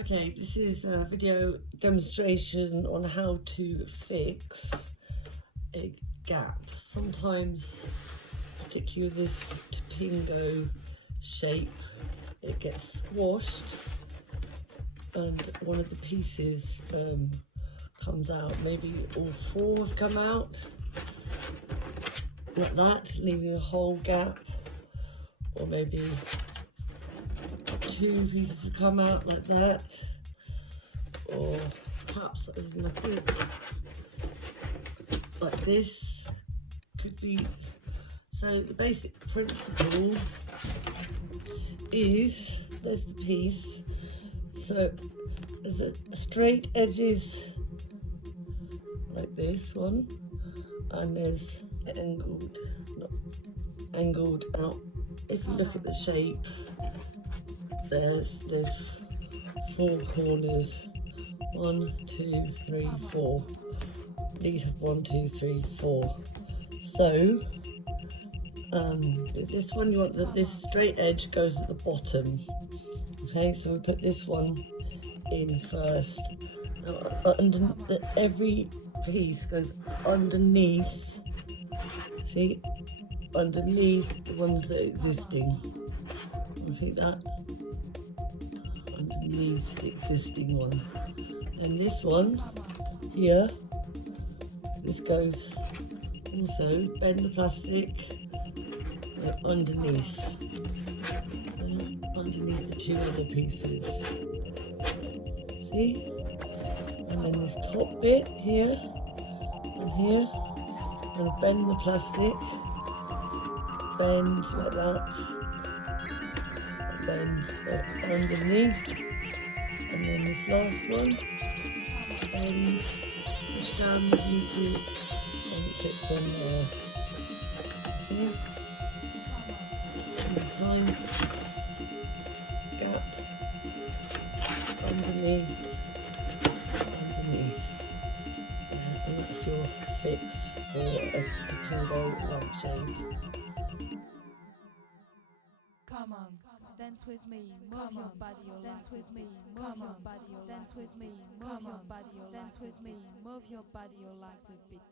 Okay, this is a video demonstration on how to fix a gap. Sometimes, particularly this Topingo shape, it gets squashed and one of the pieces comes out. Maybe all four have come out like that, leaving a whole gap, or maybe two pieces have come out like that, or perhaps there's nothing like this. Could be. So the basic principle is, there's the piece, so there's a straight edges like this one, and there's angled out. If you look at the shape, there's four corners, 1, 2, 3, 4. These have 1, 2, 3, 4. So this one, you want this straight edge goes at the bottom. Okay, so we put this one in first. Now, every piece goes underneath. See, underneath the ones that are existing. Repeat that. Underneath the existing one. And this one here, this goes also, bend the plastic underneath the two other pieces. See? And then this top bit here and here, and bend the plastic, bend like that, bend underneath, and then this last one, and push down if you need to, and it fits on there. See? Time, gap, underneath, and that's your fix for a Topingo lampshade. Come on, dance with me, move your body, dance with me, move your body, dance with me, move your body, dance with me, move your body, your legs a bit.